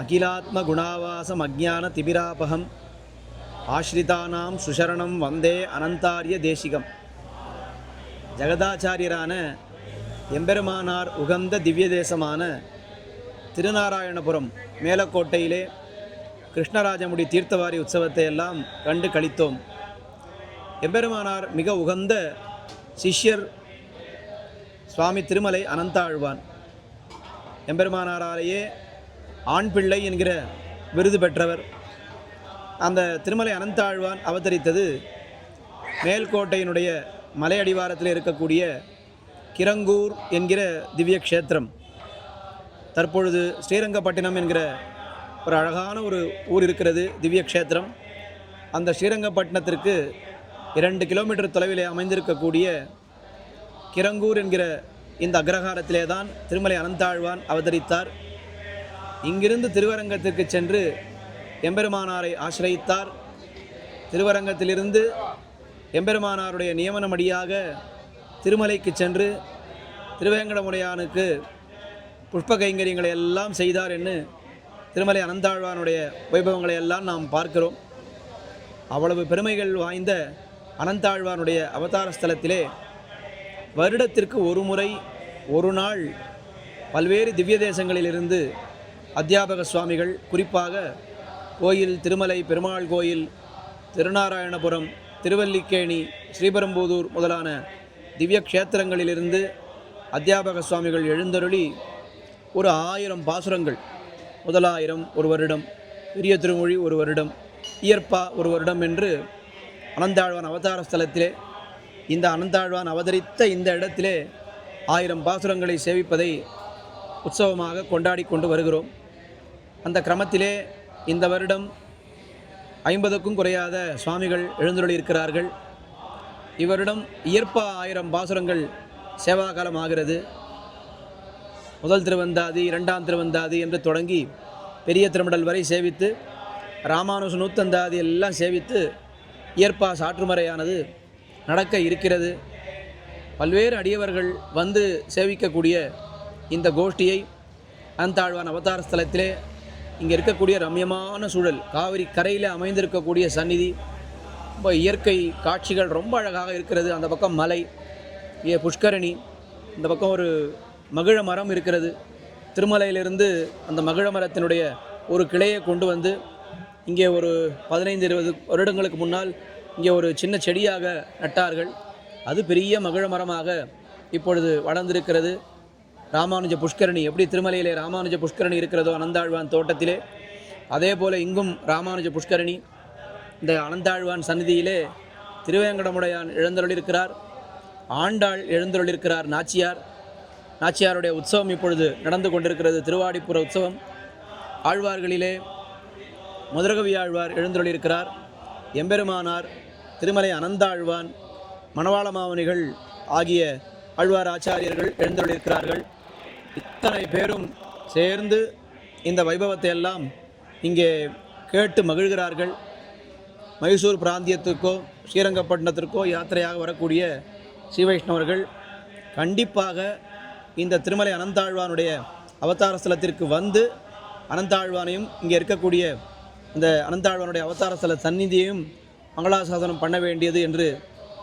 அகிலாத்ம குணாவாசம் அஜ்ஞான திபிராபகம் ஆஸ்ரிதானாம் சுஷரணம் வந்தே அனந்தாரிய தேசிகம். ஜகதாச்சாரியரான எம்பெருமானார் உகந்த திவ்ய தேசமான திருநாராயணபுரம் மேலக்கோட்டையிலே கிருஷ்ணராஜமுடி தீர்த்தவாரி உற்சவத்தை எல்லாம் கண்டு கழித்தோம். எம்பெருமானார் மிக உகந்த சிஷ்யர் சுவாமி திருமலை அனந்தாழ்வான். எம்பெருமானாராலேயே ஆண் பிள்ளை என்கிற விருது பெற்றவர். அந்த திருமலை அனந்தாழ்வான் அவதரித்தது மேல்கோட்டையினுடைய மலையடிவாரத்தில் இருக்கக்கூடிய கிரங்கூர் என்கிற திவ்ய க்ஷேத்திரம். தற்பொழுது ஸ்ரீரங்கப்பட்டினம் என்கிற ஒரு அழகான ஒரு ஊர் இருக்கிறது, திவ்ய க்ஷேத்திரம். அந்த ஸ்ரீரங்கப்பட்டினத்திற்கு 2 கிலோமீட்டர் தொலைவிலே அமைந்திருக்கக்கூடிய கிரங்கூர் என்கிற இந்த அக்ரஹாரத்திலே தான் திருமலை அனந்தாழ்வான் அவதரித்தார். இங்கிருந்து திருவரங்கத்திற்கு சென்று எம்பெருமானாரை ஆசிரயித்தார். திருவரங்கத்திலிருந்து எம்பெருமானாருடைய நியமனமடியாக திருமலைக்கு சென்று திருவேங்கடமுடையானுக்கு புஷ்ப கைங்கரியங்களை எல்லாம் செய்தார் என்று திருமலை அனந்தாழ்வானுடைய வைபவங்களை எல்லாம் நாம் பார்க்கிறோம். அவ்வளவு பெருமைகள் வாய்ந்த அனந்தாழ்வானுடைய அவதார ஸ்தலத்திலே வருடத்திற்கு ஒரு முறை ஒரு நாள் பல்வேறு திவ்ய தேசங்களிலிருந்து அத்தியாபக சுவாமிகள், குறிப்பாக கோயில் திருமலை பெருமாள் கோயில், திருநாராயணபுரம், திருவல்லிக்கேணி, ஸ்ரீபெரும்புதூர் முதலான திவ்ய க்ஷேத்திரங்களிலிருந்து அத்தியாபக சுவாமிகள் எழுந்தருளி ஒரு 1000 பாசுரங்கள், முதலாயிரம் ஒரு வருடம், பெரிய திருமொழி ஒரு வருடம், இயற்பா ஒரு வருடம் என்று அனந்தாழ்வான் அவதார ஸ்தலத்திலே, இந்த அனந்தாழ்வான் அவதரித்த இந்த இடத்திலே 1000 பாசுரங்களை சேவிப்பதை உற்சவமாக கொண்டாடி கொண்டு வருகிறோம். அந்த கிரமத்திலே இந்த வருடம் 50க்கும் குறையாத சுவாமிகள் எழுந்தருளியிருக்கிறார்கள். இவரிடம் இயற்பா 1000 பாசுரங்கள் சேவாகாலம் ஆகிறது. முதல் திருவந்தாதி, 2ஆம் திருவந்தாதி என்று தொடங்கி பெரிய திருமடல் வரை சேவித்து, ராமானுஜ நூத்தந்தாதி எல்லாம் சேவித்து இயற்பா சாற்றுமறையானது நடக்க இருக்கிறது. பல்வேறு அடியவர்கள் வந்து சேவிக்கக்கூடிய இந்த கோஷ்டியை அனந்தாழ்வான் அவதார ஸ்தலத்திலே இங்கே இருக்கக்கூடிய ரம்யமான சூழல், காவிரி கரையில் அமைந்திருக்கக்கூடிய சந்நிதி, ரொம்ப இயற்கை காட்சிகள் ரொம்ப அழகாக இருக்கிறது. அந்த பக்கம் மலை, புஷ்கரணி, இந்த பக்கம் ஒரு மகிழ மரம் இருக்கிறது. திருமலையிலிருந்து அந்த மகிழ மரத்தினுடைய ஒரு கிளையை கொண்டு வந்து இங்கே ஒரு 15-20 வருடங்களுக்கு முன்னால் இங்கே ஒரு சின்ன செடியாக நட்டார்கள். அது பெரிய மகிழ மரமாக இப்பொழுது வளர்ந்திருக்கிறது. ராமானுஜ புஷ்கரணி, எப்படி திருமலையிலே ராமானுஜ புஷ்கரணி இருக்கிறதோ அனந்தாழ்வான் தோட்டத்திலே, அதே போல் இங்கும் ராமானுஜ புஷ்கரணி. இந்த அனந்தாழ்வான் சந்நிதியிலே திருவேங்கடமுடையான் எழுந்தருளிருக்கிறார், ஆண்டாள் எழுந்தருளிருக்கிறார், நாச்சியாருடைய உற்சவம் இப்பொழுது நடந்து கொண்டிருக்கிறது, திருவாடிப்புற உற்சவம். ஆழ்வார்களிலே மதுரகவி ஆழ்வார் எழுந்தருளிருக்கிறார், எம்பெருமானார், திருமலை அனந்தாழ்வான், மணவாள மாமுனிகள் ஆகிய ஆழ்வார் ஆச்சாரியர்கள் எழுந்தருளிருக்கிறார்கள். இத்தனை பேரும் சேர்ந்து இந்த வைபவத்தை எல்லாம் இங்கே கேட்டு மகிழ்கிறார்கள். மைசூர் பிராந்தியத்திற்கோ ஸ்ரீரங்கப்பட்டினத்திற்கோ யாத்திரையாக வரக்கூடிய ஸ்ரீ வைஷ்ணவர்கள் கண்டிப்பாக இந்த திருமலை அனந்தாழ்வானுடைய அவதார ஸ்தலத்திற்கு வந்து அனந்தாழ்வானையும் இங்கே இருக்கக்கூடிய இந்த அனந்தாழ்வானுடைய அவதார ஸ்தல சந்நிதியையும் மங்களாசாசனம் பண்ண வேண்டியது என்று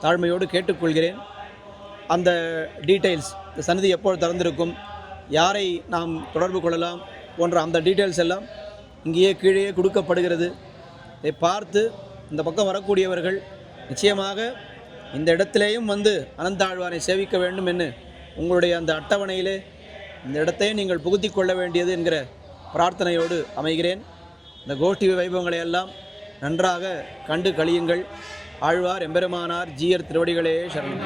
தாழ்மையோடு கேட்டுக்கொள்கிறேன். அந்த டீட்டெயில்ஸ், இந்த சந்நிதி எப்போது திறந்திருக்கும், யாரை நாம் தொடர்பு கொள்ளலாம் போன்ற அந்த டீட்டெயில்ஸ் எல்லாம் இங்கேயே கீழே கொடுக்கப்படுகிறது. இதை பார்த்து இந்த பக்கம் வரக்கூடியவர்கள் நிச்சயமாக இந்த இடத்திலேயும் வந்து அனந்தாழ்வானை சேவிக்க வேண்டும் என்று உங்களுடைய அந்த அட்டவணையிலே இந்த இடத்தையும் நீங்கள் புகுத்தி கொள்ள வேண்டியது என்கிற பிரார்த்தனையோடு அமைகிறேன். இந்த கோஷ்டி வைபவங்களை எல்லாம் நன்றாக கண்டு கழியுங்கள். ஆழ்வார் எம்பெருமானார் ஜீயர் திருவடிகளே சரணம்.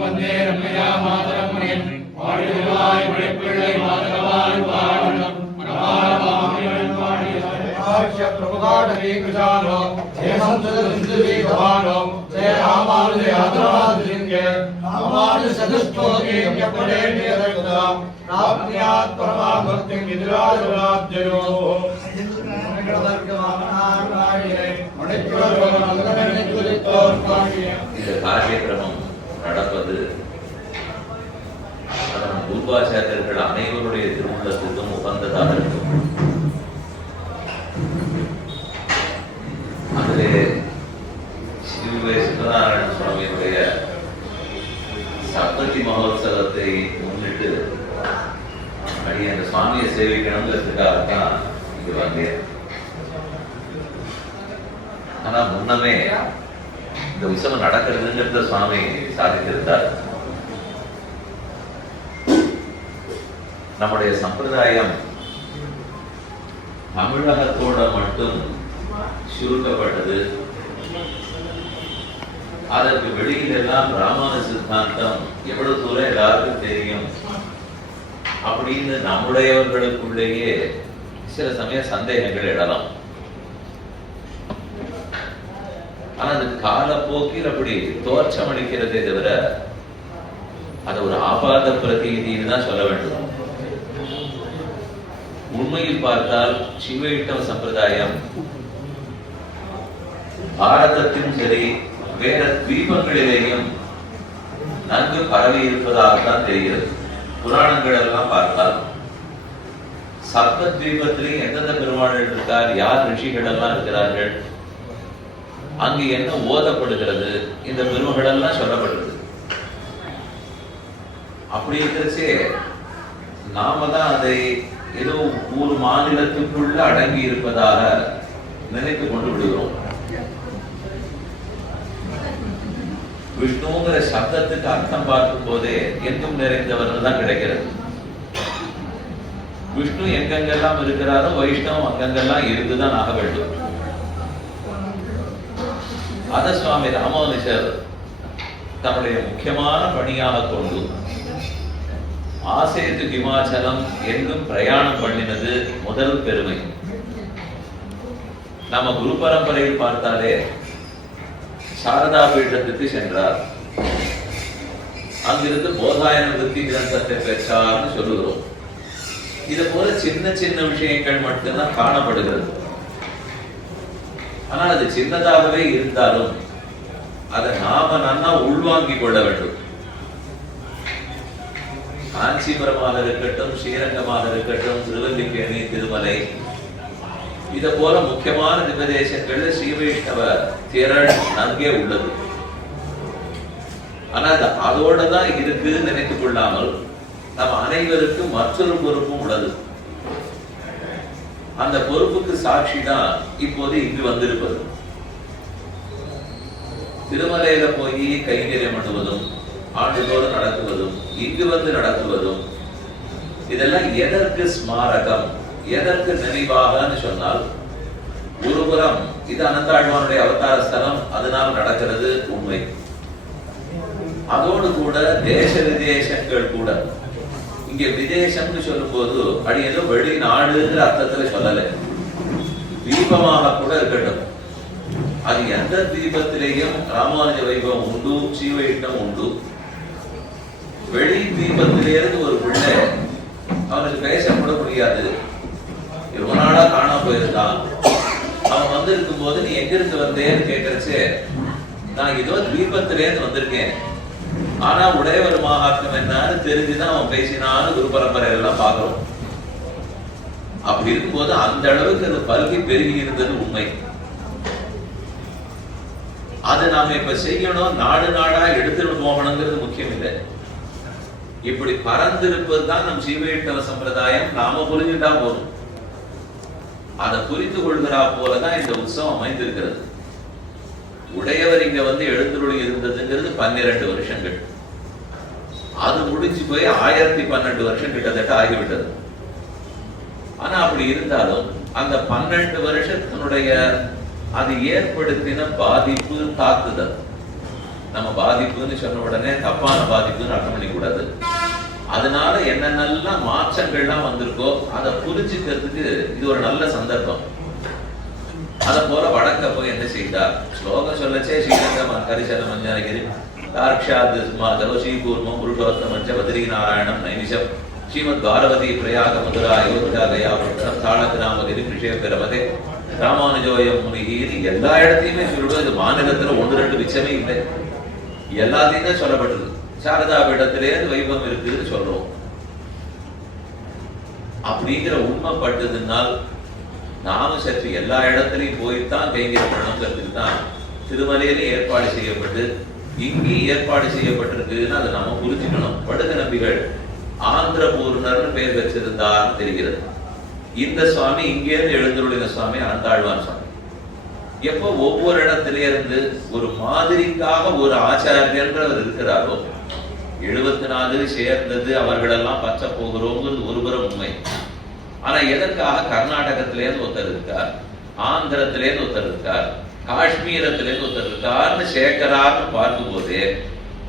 வந்தே ரம்யா மாதரம் மணியன் பாடிவாய் மழைப்பிள்ளை மாதரவாய் வாழணும் பிரபுகாடவே கிருஷானோ தேசந்தோ ஜெய ராமானுஜே ஆதராதிலிங்கே ராமானுஜ சதுஷ்டோகே எப்படே நேரகுதாம் ராப்யாத் பரமாபக்தி விதிராஜராஜ்யோ இந்த காரியக்கிரமம் நடப்பது குருவாச்சாரியர்கள் அனைவருடைய திருமணத்துக்கும் உகந்ததாக இருக்கும். அதிலே ஸ்ரீ சிவநாராயண சுவாமியுடைய சப்ததி மகோத்சவத்தை முன்னிட்டு அடி அந்த சுவாமியை சேவிக்கணுங்கிறதுக்காகத்தான் இங்கு வந்தேன். ஆனா முன்னமே இந்த உற்சவம் நடக்கிறதுங்கிறத சுவாமி சாதித்திருந்தார். நம்முடைய சம்பிரதாயம் தமிழகத்தோட மட்டும் சுருக்கப்பட்டது. அதற்கு வெளியிலெல்லாம் பிராமண சித்தாந்தம் எவ்வளவு தூரம் எல்லாருக்கும் தெரியும் அப்படின்னு நம்முடையவர்களுக்குள்ளேயே சில சமயம் சந்தேகங்கள் எழலாம். ஆனா அது காலப்போக்கில் அப்படி தோற்றம் அளிக்கிறதே தவிர அதை ஒரு ஆபாத பிரதிநிதின்னு தான் சொல்ல வேண்டும். உண்மையில் பார்த்தால் சிவ வைஷ்ணவ சம்பிரதாயம் பாரதத்திலும் சரி வேற தீபங்களிலேயும் நன்கு பரவி இருப்பதாகத்தான் தெரிகிறது. புராணங்கள் எல்லாம் பார்த்தால் சப்த தீபத்திலேயும் எந்தெந்த பெருமாள் இருக்கார், யார் ரிஷிகள் எல்லாம் இருக்கிறார்கள், அங்கு என்ன ஓதப்படுகிறது, இந்த பெருமைகள் எல்லாம் சொல்லப்படுகிறது. அப்படி இருக்கிறச்சே நாம தான் அதை ஏதோ ஒரு மாநிலத்துக்குள்ள அடங்கி இருப்பதாக நினைத்து கொண்டு விடுகிறோம். விஷ்ணுங்கிற சப்தத்துக்கு அர்த்தம் பார்க்கும் போதே எங்கும் நிறைந்தவர் தான் கிடைக்கிறது. விஷ்ணு எங்கெங்கெல்லாம் இருக்கிறாரோ வைஷ்ணவம் அங்கெங்கெல்லாம் இருந்துதான் ஆக வேண்டும். அத சுவாமி ராமானுஜர் தன்னுடைய முக்கியமான பணியாக கொண்டு ஆசேத்து ஹிமாச்சலம் எங்கும் பிரயாணம் பண்ணினது முதல் பெருமை. நம்ம குரு பரம்பரையில் பார்த்தாலே சாரதா பீடத்துக்கு சென்றார். அங்கிருந்து போதாயன விருத்தி கிரந்தத்தை பெற்றார்னு சொல்லுகிறோம். இது போல சின்ன சின்ன விஷயங்கள் மட்டும்தான் காணப்படுகிறது. ஆனால் அது சின்னதாகவே இருந்தாலும் அதை நாம நன்னா உள்வாங்கிக் கொள்ள வேண்டும். காஞ்சிபுரமாக இருக்கட்டும், ஸ்ரீரங்கமாக இருக்கட்டும், திருவல்லிக்கேணி, திருமலை, இதை போல முக்கியமான திவதேசங்கள் ஸ்ரீ வைஷ்ணவ திரள் நன்கே உள்ளது. ஆனா அதோட தான் இருக்குன்னு நினைத்துக் கொள்ளாமல் நம்ம அனைவருக்கும் மற்றொரு பொறுப்பும் உள்ளது. அந்த பொறுப்புக்கு சாட்சி தான் இப்போது இங்கு வந்திருப்பது. திருமலையில போய் கைங்கரியம் பண்ணுவதும் ஆண்டுதோறும் நடத்துவதும் இங்கு வந்து நடத்துவதும் இதெல்லாம் எதற்கு ஸ்மாரகம், எதற்கு நினைவாகன்னு சொன்னால், ஒருபுறம் இது அனந்தாழ்வானுடைய அவதார ஸ்தலம், அதனால் நடக்கிறது உண்மை. அதோடு கூட தேச விதேசங்கள் கூட. இங்க விதேசம்னு சொல்லும் போது அது ஏதோ வெளிநாடுங்கிற அர்த்தத்துல சொல்லல, தீபமாக கூட இருக்கட்டும். அது எந்த தீபத்திலேயும் ராமானுஜ வைபவம் உண்டு, சீவையிட்டம் உண்டு. வெளி தீபத்திலேருந்து ஒரு பிள்ளை அவனுக்கு பேச கூட முடியாது, ரொம்ப நாளா காணாம போயிருந்தான். அவன் வந்து இருக்கும் போது நீ எங்க இருந்து வந்தேன்னு கேட்கறச்சு, நான் ஏதோ தீபத்திலேருந்து வந்திருக்கேன், ஆனா உடையவர் மகாத்மம் என்னன்னு தெரிஞ்சுதான் அவன் பேசினான்னு குரு பரம்பரை எல்லாம் பாக்குறோம். அப்படி இருக்கும்போது அந்த அளவுக்கு அது பல்கி பெருகி இருந்தது உண்மை. அது நாம இப்ப செய்யணும், நாடு நாடா எடுத்துட்டு போகணுங்கிறது முக்கியம் இல்லை. இப்படி பறந்திருப்பதுதான் நம் சீவையிட்டவ சம்பிரதாயம். நாம புரிஞ்சுட்டா போதும். அதை புரிந்து கொள்கிறா போலதான் இந்த உற்சவம் அமைந்திருக்கிறது. உடையவர் இங்க வந்து எழுந்தருளி இருந்ததுங்கிறது 12 வருஷங்கள். அது முடிஞ்சு போய் 1012 வருஷம் கிட்டத்தட்ட ஆகிவிட்டது. ஆனா அப்படி இருந்தாலும் அந்த 12 வருஷத்தினுடைய அது ஏற்படுத்தின பாதிப்பு, தாக்குதல் நம்ம பாதிப்புன்னு சொன்ன உடனே தப்பான பாதிப்புன்னு அர்த்தம் பண்ணிக்கூடாது. அதனால என்னென்னலாம் மாற்றங்கள்லாம் வந்திருக்கோ அதை புரிஞ்சுக்கிறதுக்கு இது ஒரு நல்ல சந்தர்ப்பம். அதை போல வடக்க போய் என்ன செய்தார்? ஸ்லோகம் சொல்லச்சே ஸ்ரீரங்க கரிசல மஞ்சானகிரி தார்க்ஷாத் மாதவ ஸ்ரீகூர்மம் புருஷோத்தமஞ்ச பத்ரி நாராயணம் நைமிஷம் ஸ்ரீமத் பாரவதி பிரயாக மதுரா அயோத்தியா கயா பட்டம் தாளகிராமகிரி விஷய பெறமதே ராமானுஜோயம் முனிகிரி எல்லா இடத்தையுமே சொல்லிவிடும். இது மாநிலத்துல 1-2 மிச்சமே இல்லை, எல்லாத்தையும் தான் சொல்லப்பட்டிருக்கு. சாரதா பீடத்திலேருந்து வைபவம் இருக்குன்னு சொல்றோம். அப்படிங்கிற உண்மைப்பட்டதுனால் நாம சற்று எல்லா இடத்துலையும் போய்தான் கைங்கரியம் பண்ணணுங்கிறதுக்கு தான் திருமலையிலே ஏற்பாடு செய்யப்பட்டு இங்கேயும் ஏற்பாடு செய்யப்பட்டிருக்குன்னு அதை நாம புரிஞ்சுக்கணும். வடுக நம்பிகள் ஆந்திர பூர்ணர்னு பெயர் வச்சிருந்தார்னு தெரிகிறது. இந்த சுவாமி இங்கேருந்து எழுந்தருளின சுவாமி அனந்தாழ்வான் சுவாமி. எப்போ ஒவ்வொரு இடத்துல இருந்து ஒரு மாதிரிக்காக ஒரு ஆச்சாரியன்றவர் இருக்கிறாரோ, 74 சேர்ந்தது அவர்களெல்லாம் பச்ச போகிறோங்கிறது ஒருபுறம் உண்மை. ஆனா எதற்காக கர்நாடகத்திலேருந்து ஒருத்தர் இருக்கார், ஆந்திரத்திலேருந்து ஒருத்தர் இருக்கார், காஷ்மீரத்திலேருந்து ஒருத்தர் இருக்கார்னு சேர்க்கிறார்னு பார்க்கும்போதே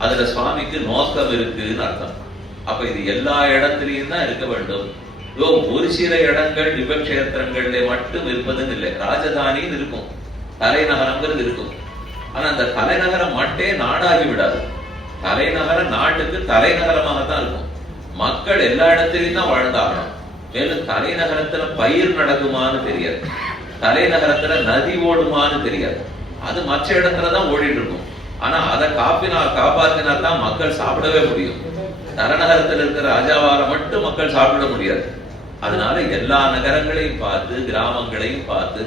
அதுல சுவாமிக்கு நோக்கம் இருக்குன்னு அர்த்தம். அப்ப இது எல்லா இடத்திலையும் தான் இருக்க வேண்டும். ஒரு சில இடங்கள் திவ்யக்ஷேத்திரங்கள்ல மட்டும் இருப்பதுன்னு இல்லை, ராஜதானின்னு இருக்கும், தலைநகரங்கிறது இருக்கும். ஆனா அந்த தலைநகரம் மட்டே நாடாகி விடாது. தலைநகரம் நாட்டுக்கு தலைநகரமாகத்தான் இருக்கும். மக்கள் எல்லா இடத்திலையும் தான் வாழ்ந்தாகணும். மேலும் தலைநகரத்துல பயிர் நடக்குமான்னு தெரியாது, தலைநகரத்துல நதி ஓடுமான்னு தெரியாது. அது மற்ற இடத்துலதான் ஓடிட்டு இருக்கும். ஆனா அதை காப்பாத்தினா தான் மக்கள் சாப்பிடவே முடியும். தலைநகரத்தில் இருக்கிற ராஜாவால மட்டும் மக்கள் சாப்பிட முடியாது. அதனால எல்லா நகரங்களையும் பார்த்து கிராமங்களையும் பார்த்து,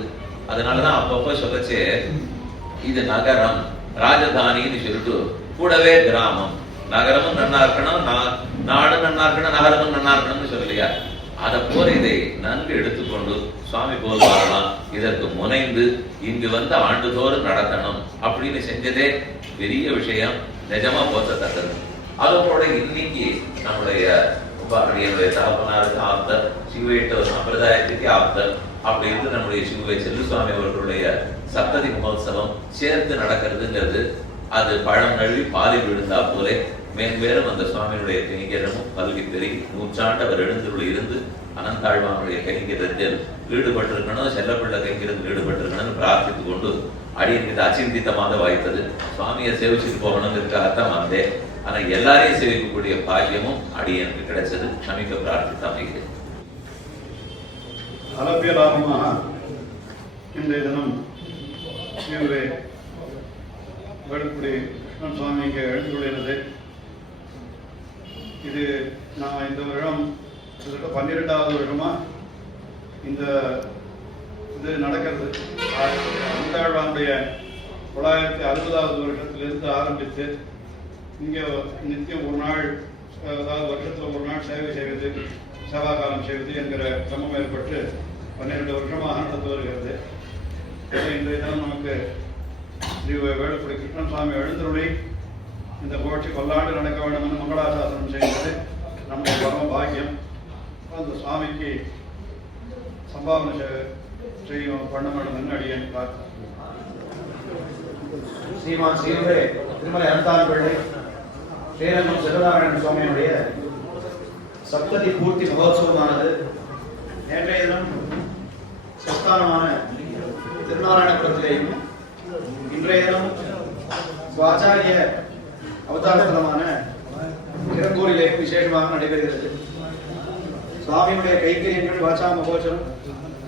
அதனாலதான் அப்பப்ப சொல்லச்சே இது நகரம் ராஜதானின்னு சொல்லிட்டு கூடவே கிராமம், நகரமும் நன்னா இருக்கணும், நாடும் நன்னா இருக்கணும், நகரமும் நன்னா இருக்கணும்னு சொல்லலையா? அதை போல இதை நன்கு எடுத்துக்கொண்டு சுவாமி போல் வாழலாம், இதற்கு முனைந்து இங்கு வந்து ஆண்டுதோறும் நடத்தணும் அப்படின்னு செஞ்சதே பெரிய விஷயம், நிஜமா போற்றத்தக்கது. அதோட இன்னைக்கு நம்முடைய தகப்பனாருக்கு ஆப்தர், சிவவேட்ட சம்பிரதாயத்துக்கு ஆப்தர் அப்படி இருந்து நம்முடைய சிவவை செல்லு சுவாமி அவர்களுடைய சப்ததி மகோத்சவம் சேர்த்து நடக்கிறதுங்கிறது அது பழம் நழுவி பாலில் விழுந்தா போலே மேன்மேலும் அந்த சுவாமியுடைய கைங்கரமும் பல்கி பெருகி 100 ஆண்டு அவர் எழுந்துள்ள இருந்து அனந்தாழ்வானுடைய கைங்கரத்தில் ஈடுபட்டிருக்கணும், செல்லப்பிள்ளை கைங்கரத்தில் ஈடுபட்டிருக்கணும்னு பிரார்த்தித்து கொண்டு அடியனுக்கு அச்சிந்தித்தமாக வாய்த்தது. சுவாமியை சேவிச்சுட்டு போகணுங்கிறதுக்காகத்தான் வந்தேன். ஆனா எல்லாரையும் சேவிக்கக்கூடிய பாக்கியமும் அடியனுக்கு கிடைச்சது. க்ஷமிக்க பிரார்த்தித்து அமைகிறேன். அலபியலாபமாக இன்றைய தினம் ஸ்ரீ வேலுக்குடி கிருஷ்ணன் சுவாமி இங்கே எழுந்துள்ளது. இது நான் இந்த வருடம் கிட்டத்தட்ட 12வது வருஷமா இந்த இது நடக்கிறது. அனந்தாழ்வானுடைய 960வது வருஷத்திலிருந்து ஆரம்பித்து இங்கே நித்தியம் ஒரு நாள், அதாவது வருஷத்தில் ஒரு நாள் சேவை செய்வது, சேவா காலம் செய்வது என்கிற கிரமம் ஏற்பட்டு 12 வருஷமாக நடந்து வருகிறது. இன்றைய தினம் நமக்கு ஸ்ரீ வேலுக்குடி கிருஷ்ணன் சுவாமி எழுந்தருளி இந்த புகழ்ச்சி பல்லாண்டு நடக்க வேண்டும் என்று மங்களாசாசனம் செய்வது நம்முடைய பரம பாக்கியம். அந்த சுவாமிக்கு சம்பாவனை செய்யும் பண்ண வேண்டும் என்று அடியேன் பார்க்கிறேன். ஸ்ரீமான் ஸ்ரீமலை திருமலை அனந்தாழ்பிள்ளை ஸ்ரீரங்கம் சிவநாராயண சுவாமியினுடைய சப்ததி பூர்த்தி மகோத்சவமானது நேற்றைய தினம் சஸ்தானமான திருநாராயணபுரத்திலேயும் இன்றைய தினம் ஆச்சாரிய அவதாரத்தலமான கிரங்கூரிலேயும் விசேஷமாக நடைபெறுகிறது. சுவாமியுடைய கைங்கரியங்கள் வாச்சா மகோச்சரம்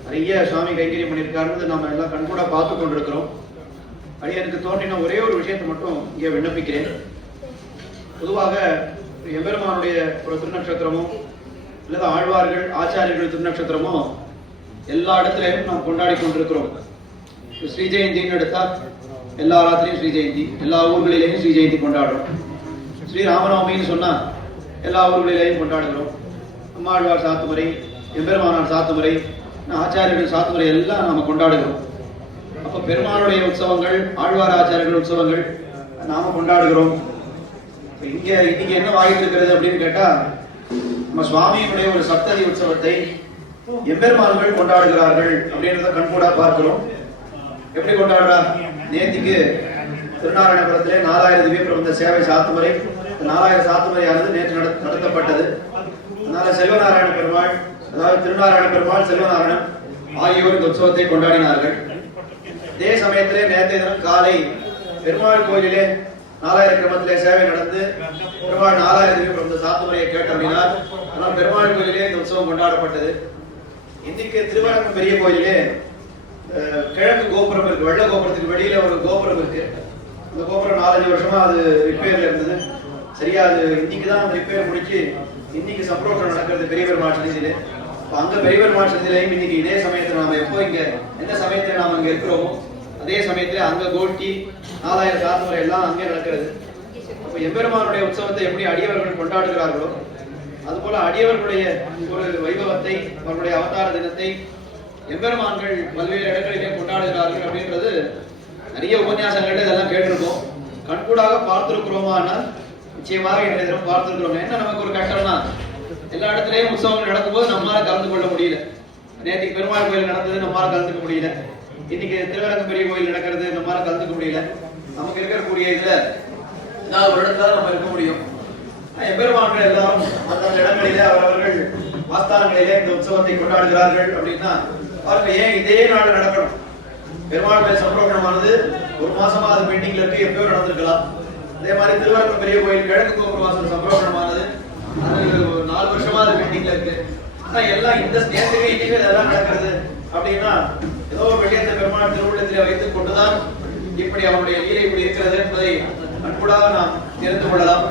நிறைய சுவாமி கைங்கரியம் பண்ணியிருக்காருன்னு நம்ம எல்லாம் கண்கூட பார்த்து கொண்டிருக்கிறோம். அடியனுக்கு தோன்றின ஒரே ஒரு விஷயத்தை மட்டும் இங்கே விண்ணப்பிக்கிறேன். பொதுவாக எம்பெருமானுடைய ஒரு திருநட்சத்திரமோ அல்லது ஆழ்வார்கள் ஆச்சாரியர்கள் திருநட்சத்திரமோ எல்லா இடத்துலையும் நாம் கொண்டாடி கொண்டிருக்கிறோம். ஸ்ரீ ஜெயந்தின்னு எடுத்தா எல்லா ராத்திரியும் ஸ்ரீ ஜெயந்தி, எல்லா ஊர்களிலேயும் ஸ்ரீ ஜெயந்தி கொண்டாடுறோம். ஸ்ரீ ராமநவமின்னு சொன்னா எல்லா ஊர்களிலேயும் கொண்டாடுகிறோம். அம்மாழ்வார் சாத்துமுறை, எம்பெருமானார் சாத்துமுறை, ஆச்சாரியர்கள் சாத்துமுறை எல்லாம் நாம கொண்டாடுகிறோம். அப்ப பெருமானுடைய உற்சவங்கள், ஆழ்வார் ஆச்சாரியர்கள் உற்சவங்கள் நாம கொண்டாடுகிறோம். இங்க இன்னைக்கு என்ன வாய்ப்பு இருக்கிறது அப்படின்னு கேட்டா, நம்ம சுவாமியினுடைய ஒரு சப்ததி உற்சவத்தை எம்பெருமான்கள் கொண்டாடுகிறார்கள் அப்படின்றத கண்கூடா பார்க்கிறோம். எப்படி கொண்டாடுறா? நேத்திக்கு திருநாராயணபுரத்திலே 4000 திவ்ய பிரபந்த சேவை சாத்துமுறை. 4000 சாத்துமுறையானது நேற்று நடத்தப்பட்டது. அதனால செல்வநாராயண பெருமாள், அதாவது திருநாராயண பெருமாள், செல்வநாராயணன் ஆகியோர் இந்த உற்சவத்தை கொண்டாடினார்கள். இதே சமயத்திலே நேற்றைய தினம் காலை பெருமாள் கோயிலிலே 4000 கிரமத்திலே சேவை நடந்து பெருமாள் 4000 திவ்ய பிரபந்த சாத்துமுறையை கேட்டறினார். ஆனால் பெருமாள் கோயிலே இந்த உற்சவம் கொண்டாடப்பட்டது. இன்னைக்கு திருவரங்கம் பெரிய கோயிலே கிழக்கு கோபுரம் இருக்கு. வெள்ள கோபுரத்துக்கு வெளியில ஒரு கோபுரம் இருக்கு. அந்த கோபுரம் 4-5 வருஷமா அது ரிப்பேர்ல இருந்தது. சரியா அது இன்னைக்குதான் அந்த ரிப்பேர் முடிச்சு இன்னைக்கு சப்ரோஷம் நடக்கிறது பெரிய பெருமாள் சன்னிதியிலே. அங்க பெரிய பெருமாள் சன்னிதியிலையும் இன்னைக்கு இதே சமயத்துல நாம எப்போ இங்க எந்த சமயத்துல நாம இங்க இருக்கிறோமோ அதே சமயத்துல அங்க கோஷ்டி 4000 சாத்துமுறை எல்லாம் அங்கே நடக்கிறது. அப்ப எம்பெருமானுடைய உற்சவத்தை எப்படி அடியவர்கள் கொண்டாடுகிறார்களோ அதுபோல அடியவர்களுடைய ஒரு வைபவத்தை, அவர்களுடைய அவதார தினத்தை எம்பெருமான்கள் பல்வேறு இடங்களிலே கொண்டாடுகிறார்கள் அப்படின்றது நிறைய உபன்யாசங்கள்ல இதெல்லாம் கேட்டிருக்கோம். கண்கூடாக பார்த்திருக்கிறோமானால் நிச்சயமாக இன்றைய தினம் பார்த்திருக்கிறோம். என்ன நமக்கு ஒரு கஷ்டம்னா எல்லா இடத்துலயும் உற்சவங்கள் நடக்கும்போது நம்மளால கலந்து கொள்ள முடியல. நேற்றுக்கு பெருமாள் கோயில் நடந்தது, நம்மளால கலந்துக்க முடியல. இன்னைக்கு திருவரங்கம் பெரிய கோயில் நடக்கிறது, நம்மளால கலந்துக்க முடியல. நமக்கு இருக்கக்கூடிய இதுல ஏதாவது ஒரு இடத்துல நம்ம இருக்க முடியும். எம்பெருமான்கள் எல்லாரும் அந்தந்த இடங்களிலே அவரவர்கள் ஆஸ்தானங்களிலே இந்த உற்சவத்தை கொண்டாடுகிறார்கள் அப்படின்னா பாருங்க, ஏன் இதே நாள் நடக்கணும்? பெருமாள் கோயில் சம்பரோகணமானது ஒரு மாசமா அது பெண்டிங்ல இருக்கு, எப்பயோ நடந்திருக்கலாம். அதே மாதிரி திருவரங்கம் பெரிய கோயில் கிழக்கு கோபுர வாசல் சம்பரோகணமானது அது 4 வருஷமா அது பெண்டிங்ல இருக்கு. ஆனா எல்லாம் இந்த நேரத்துக்கு இன்னைக்கு இதெல்லாம் நடக்கிறது அப்படின்னா ஏதோ ஒரு விஷயத்தை பெருமாள் திருவுள்ளத்திலே வைத்துக் கொண்டுதான் இப்படி அவருடைய லீலை இப்படி இருக்கிறது என்பதை அன்புடாக நாம் தெரிந்து கொள்ளலாம்.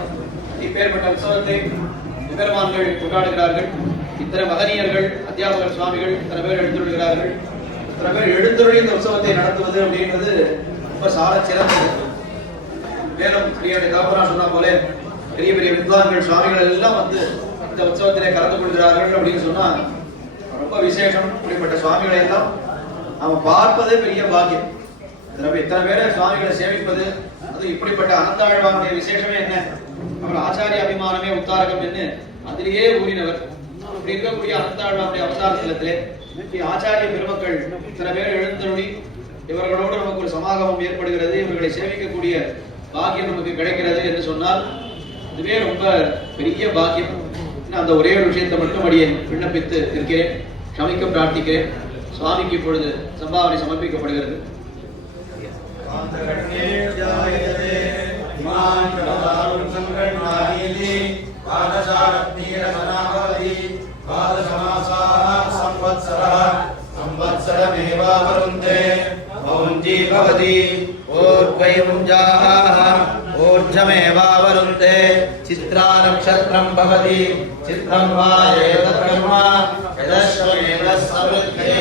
இப்பேற்பட்ட உற்சவத்தை பெருமான்கள் கொண்டாடுகிறார்கள். இத்தனை மகனியர்கள், அத்தியாபகர் சுவாமிகள் இத்தனை பேர் எழுந்துள்ளார்கள். இத்தனை பேர் எழுந்துள்ள இந்த உற்சவத்தை நடத்துவது அப்படின்றது ரொம்ப சால சிறந்தது. மேலும் காப்பரா சொன்னா போல பெரிய பெரிய வித்வான்கள் சுவாமிகள் எல்லாம் வந்து இந்த உற்சவத்திலே கலந்து கொள்கிறார்கள் அப்படின்னு சொன்னா ரொம்ப விசேஷம். இப்படிப்பட்ட சுவாமிகளை எல்லாம் அவன் பார்ப்பதே பெரிய பாக்கியம். இத்தனை பேரை சுவாமிகளை சேமிப்பது, அது இப்படிப்பட்ட அனந்தாழ்வானுடைய விசேஷமே என்ன? அவர் ஆச்சாரிய அபிமானமே உத்தாரகம் என்று அதிலேயே ஊறினவர். அப்படி இருக்கக்கூடிய அனந்தாழ்வானுடைய அவதார தலத்திலே ஆச்சாரிய பெருமக்கள் இத்தனை பேர் எழுந்தருளி இவர்களோடு நமக்கு ஒரு சமாகமம் ஏற்படுகிறது, இவர்களை சேமிக்கக்கூடிய பாக்கியம் நமக்கு கிடைக்கிறது என்று சொன்னால் இதுவே ரொம்ப பெரிய பாக்கியம். அந்த ஒரே ஒரு விஷயத்தை மட்டும் அடியே விண்ணப்பித்து இருக்கிறேன், க்ஷமிக்க பிரார்த்திக்கிறேன். சுவாமிக்கு இப்பொழுது சம்பாவனை சமர்ப்பிக்கப்படுகிறது. ऊर्ध्वमेवावरुन्ते चित्रा नक्षत्रं भवति चित्रं वा एतत् कर्म यदश्वमेव समृद्धे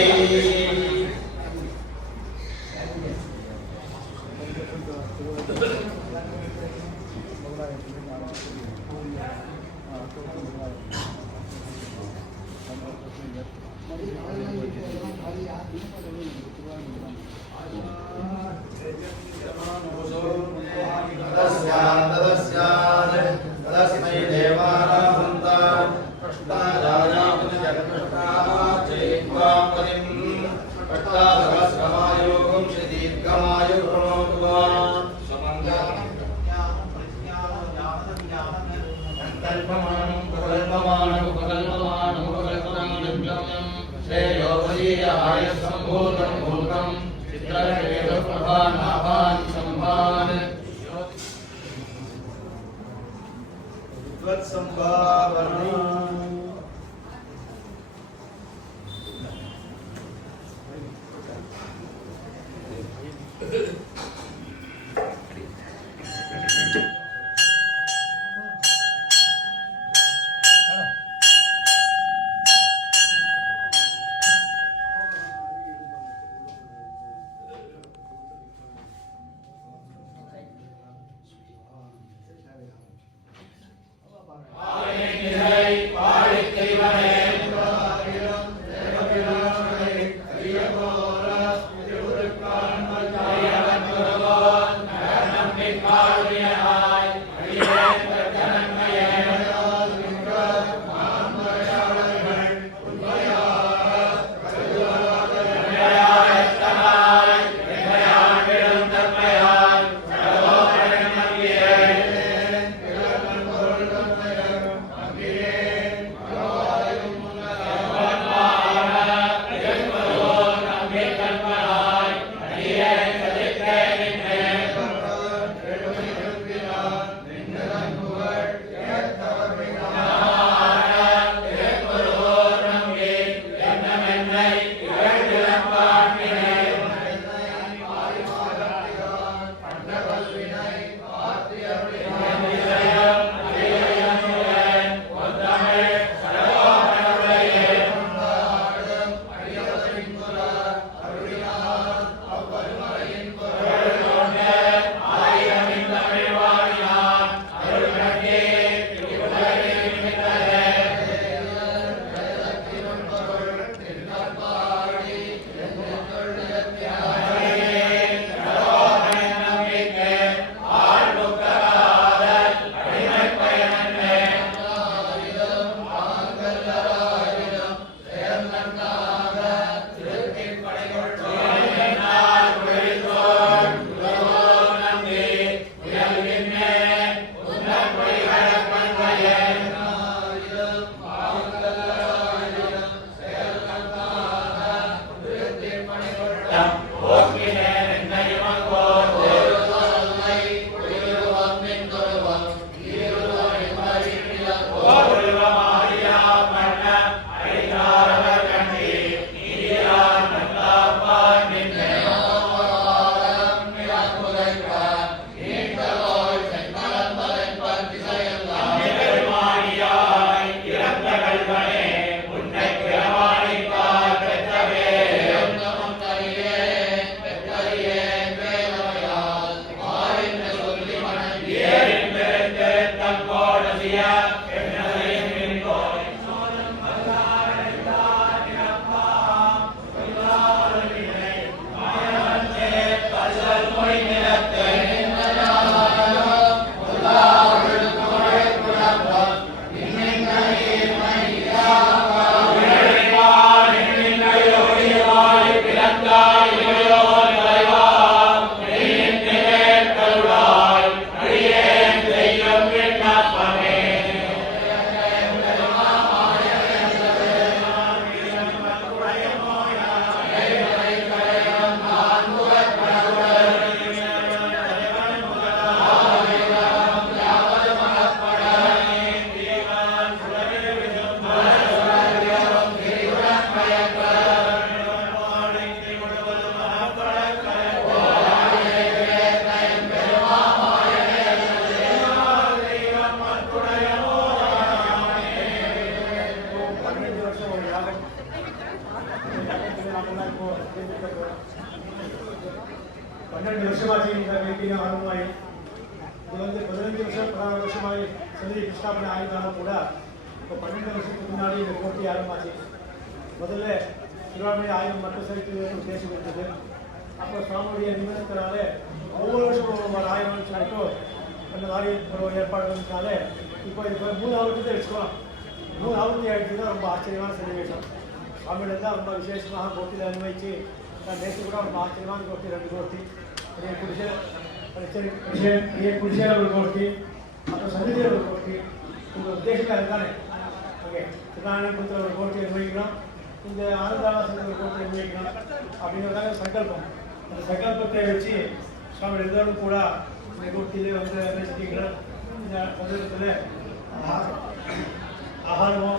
संभावना 12 வருஷமாச்சு இந்த கைப்பீடம் ஆரம்பமாகி இது வந்து 15 வருஷம் 16 வருஷமாகி சந்நிதி பிரஸ்தாபனை ஆயிருந்தாலும் கூட இப்போ 12 வருஷத்துக்கு முன்னாடி இந்த போட்டி ஆரம்பமாச்சு. முதல்ல திருவாரூர் ஆயிரம் மட்டும் சரித்து பேசி கொடுத்தது. அப்புறம் சுவாமியுடைய நிமிடத்தினால ஒவ்வொரு வருஷமும் ஒரு 1000 சொல்லிட்டு அந்த மாதிரி ஒரு ஏற்பாடு வந்ததுனால இப்போ இப்போ 3 ஆவணத்தை வச்சுக்கலாம். 3 ஆவணத்தை ஆகிட்டு ரொம்ப ஆச்சரியமான சன்னிவேஷம். சுவாமியோட தான் ரொம்ப விசேஷமாக போட்டியில் அனுபவிச்சு நான் நேற்று கூட ரொம்ப ஆச்சரியமான கோட்டி 2 கோட்டி பெரிய குடிசையில் ஒரு கோட்டி அப்புறம் சன்னிதியில் ஒரு கோட்டி உங்கள் உத்தேசம் அதுதானே ஓகே திருநாராயணபுரத்தில் ஒரு கோட்டி அனுபவிக்கிறோம், இந்த ஆனந்தாவாசத்தில் ஒரு கோட்டி அனுபவிக்கிறோம் அப்படிங்கிறதாங்க சங்கல்பம். அந்த சங்கல்பத்தை வச்சு சுவாமி எல்லோரும் கூட இந்த கோட்டியில் வந்து நினைச்சிட்டிங்களா இந்த சந்தர்ப்பத்தில் ஆகாரமோ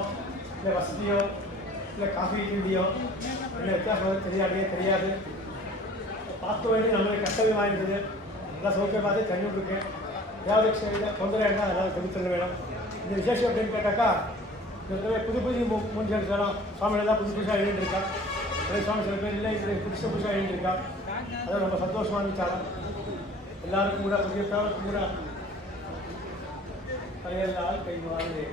இல்லை வசதியோ இல்லை காஃபி டீயோ இல்லை வித்தியாசம் தெரியாது. பார்க்க வேண்டிய நம்மளுக்கு கஷ்டமே வாங்கிடுது. எல்லாம் சௌக்கியம் பார்த்து தண்ணி விட்டுருக்கு. ஏதாவது தொந்தரவு இருந்தால் அதெல்லாம் கொடுத்துட வேணும். இந்த விசேஷம் அப்படின்னு கேட்டாக்கா புது முன்செல் சொல்லலாம். சுவாமியெல்லாம் புதுசாக எழுதிட்டுருக்கா. சுவாமி சில பேர் இல்லை இது புதுசாக எழுதிட்டுருக்கா. அதான் ரொம்ப சந்தோஷமாக இருந்துச்சாலும் எல்லாருக்கும் கூட புதியத்தாலும் கூட கையெல்லாம் கை மாறுது.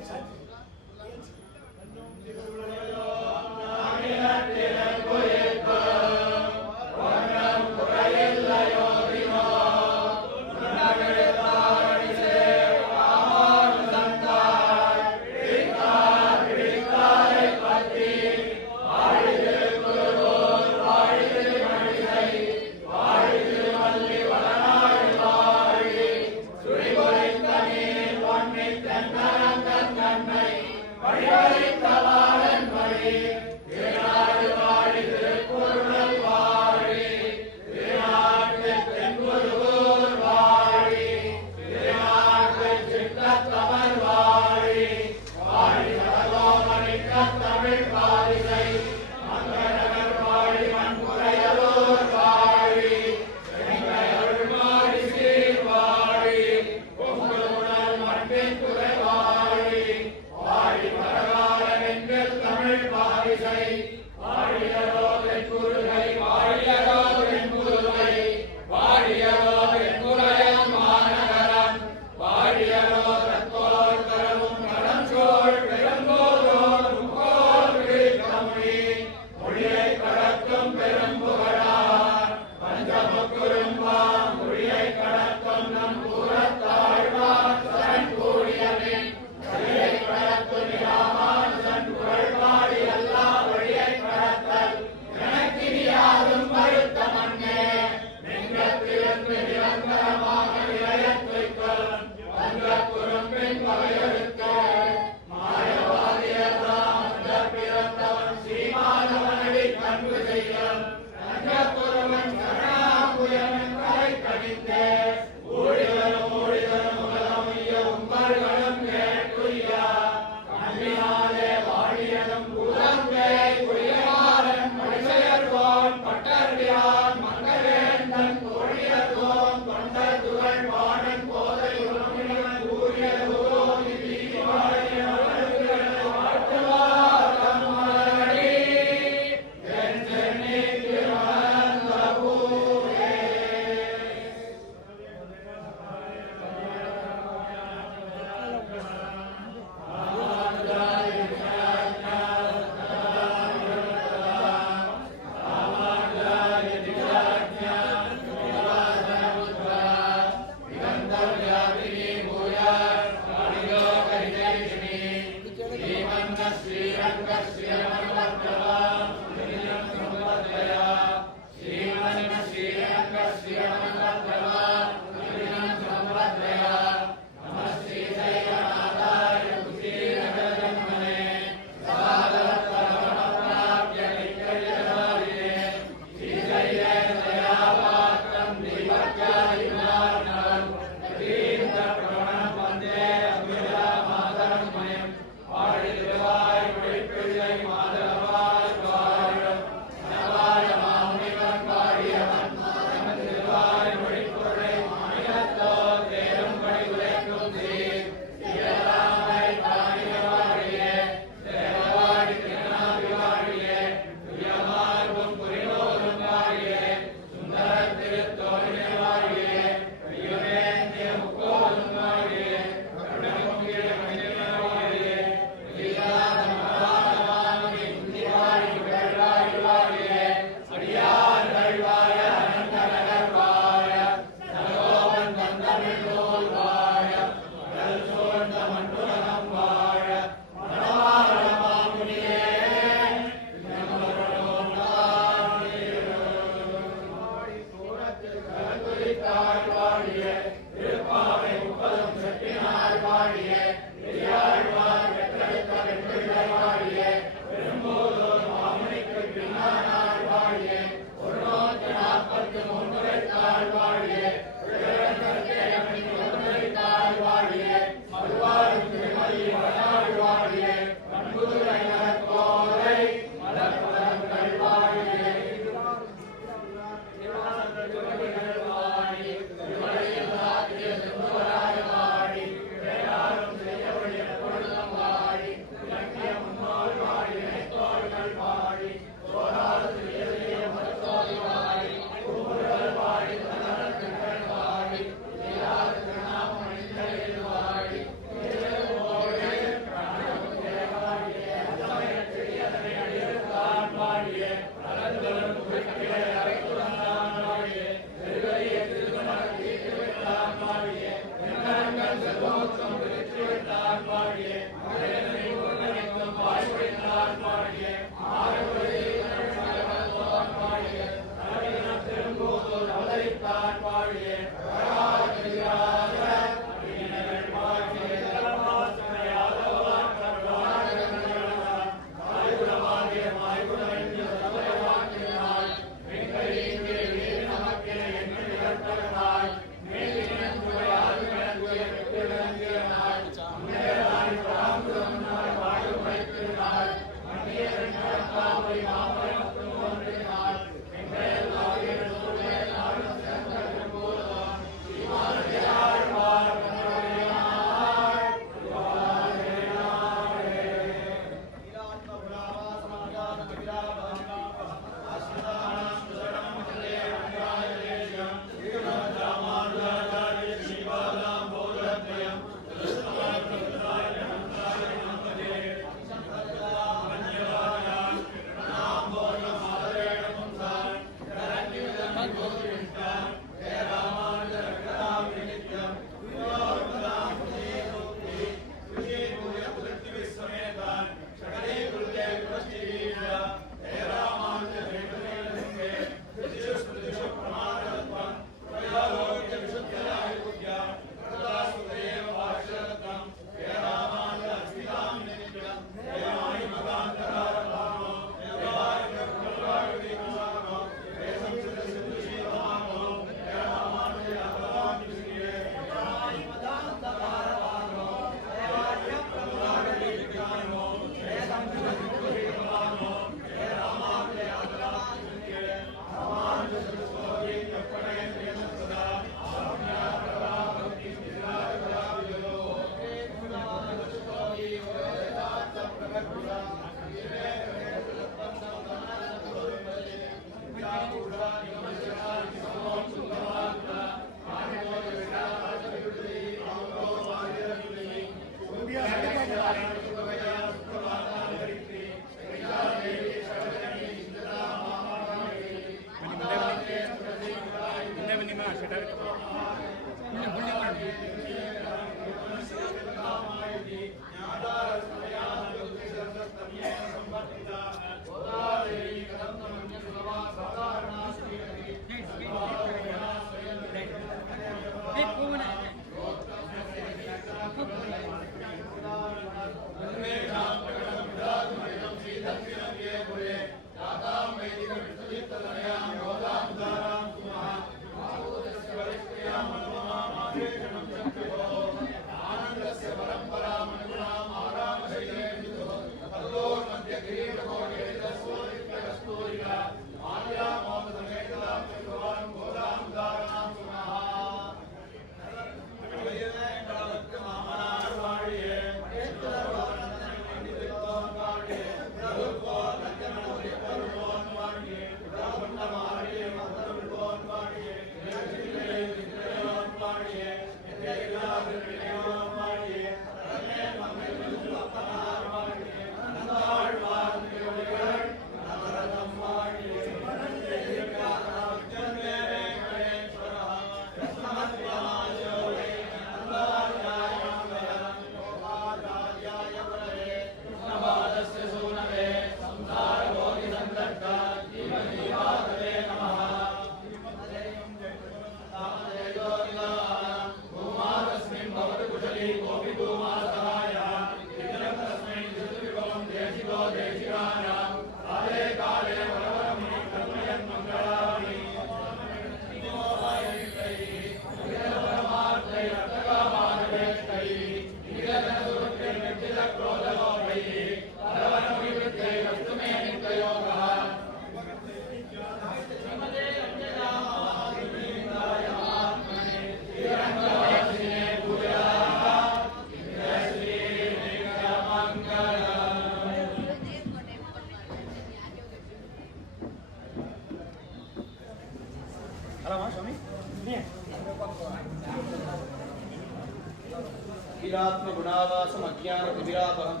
वीरात्मगुणावासम् अज्ञानतिमिरापहम्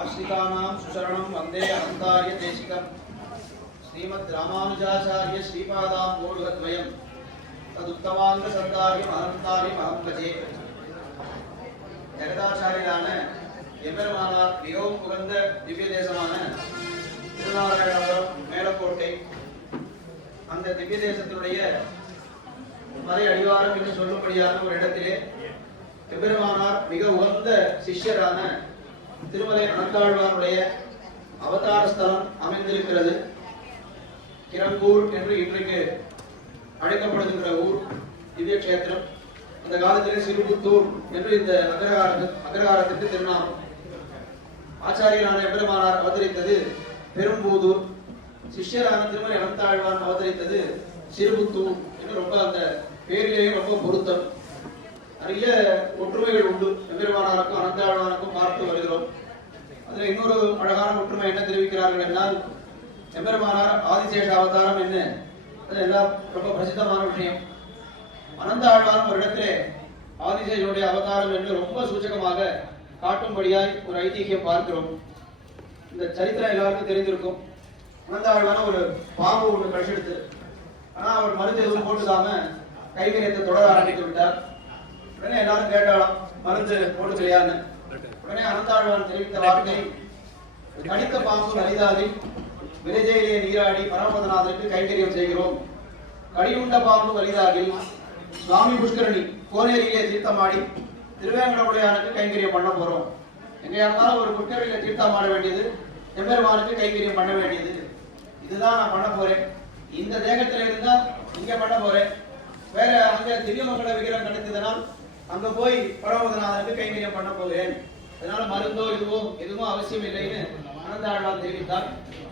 आश्रितानां सुशरणं वन्दे अनन्तार्य देशिकम् श्रीमद्रामानुजाचार्य श्रीपादाम्बोरुहद्वयम् तदुत्तमाङ्गसन्दार्यम् अनन्तार्यमहं भजे. ஜெகதாச்சாரியரான எம்பெருமானார் மிகவும் உகந்த திவ்ய தேசமான திருநாராயணபுரம் மேலக்கோட்டை, அந்த திவ்ய தேசத்தினுடைய மலை அடிவாரம் என்று சொல்லும்படியான ஒரு இடத்திலே எம்பெருமானார் மிக உகந்த சிஷ்யரான திருமலை அனந்தாழ்வாருடைய அவதார ஸ்தலம் அமைந்திருக்கிறது. கிரங்கூர் என்று இன்றைக்கு அழைக்கப்படுகின்ற ஊர் திவ்ய கஷேத்திரம். அந்த காலத்திலே சிறுபுத்தூர் என்று இந்த அக்ரகாரத்திற்கு திருநாமம். ஆச்சாரியரான எம்பெருமானார் அவதரித்தது பெரும்பூதூர், சிஷ்யரான திருமலை அனந்தாழ்வான் அவதரித்தது சிறுபுத்தூர் என்று ரொம்ப அந்த பேரிலேயும் ரொம்ப பொருத்தம். நிறைய ஒற்றுமைகள் உண்டு எம்பெருமானாருக்கும் அனந்தாழ்வானுக்கும் பார்த்து வருகிறோம். அதுல இன்னொரு அழகான ஒற்றுமை என்ன தெரிவிக்கிறார்கள் என்றால், எம்பெருமானார் ஆதிசேஷ அவதாரம் என்ன, அது எல்லாம் ரொம்ப பிரசித்தமான விஷயம். அனந்தாழ்வான் ஒரு இடத்திலே ஆதிசேஷனுடைய அவதாரம் என்று ரொம்ப சூச்சகமாக காட்டும்படியாய் ஒரு ஐதீகம் பார்க்கிறோம். இந்த சரித்திரம் எல்லாருக்கும் தெரிந்திருக்கும். அனந்தாழ்வான ஒரு பாம்பு ஒன்று கழிச்செடுத்து, ஆனா அவர் மருந்து எதுவும் போட்டுக்காம கைகரியத்தை தொடர ஆரம்பித்து விட்டார். உடனே எல்லாரும் கேட்டாலும் மருந்து போட்டுக்கலையான்னு. உடனே அனந்தாழ்வான் தெரிவித்த வார்த்தை, கடித்த பாம்பு வலிதாதி விரைஜையிலே நீராடி பரமபதநாதருக்கு கைங்கரியம் செய்கிறோம். கடியுண்ட பாம்பு வலிதாகில் சுவாமி புஷ்கரணி கோனேரியிலே தீர்த்தமாடி திருவேங்கடமுடையானுக்கு கைங்கரியம் பண்ண போறோம். எங்கேயா இருந்தாலும் ஒரு புஷ்கரியில தீர்த்தம் ஆட வேண்டியது, எம்பெருமானுக்கு கைங்கரியம் பண்ண வேண்டியது. இதுதான் நான் பண்ண போறேன். இந்த தேகத்தில இருந்தா இங்க பண்ண போறேன். வேற அங்க திவ்யமங்கல விக்கிரம் கிடைத்ததனால் அங்க போய் பரமபதநாதனுக்கு கைங்கரியம் பண்ண போகிறேன். அதனால மருந்தோ எதுவும் அவசியம் இல்லைன்னு அனந்தாழ்வான் தெரிவித்தார்.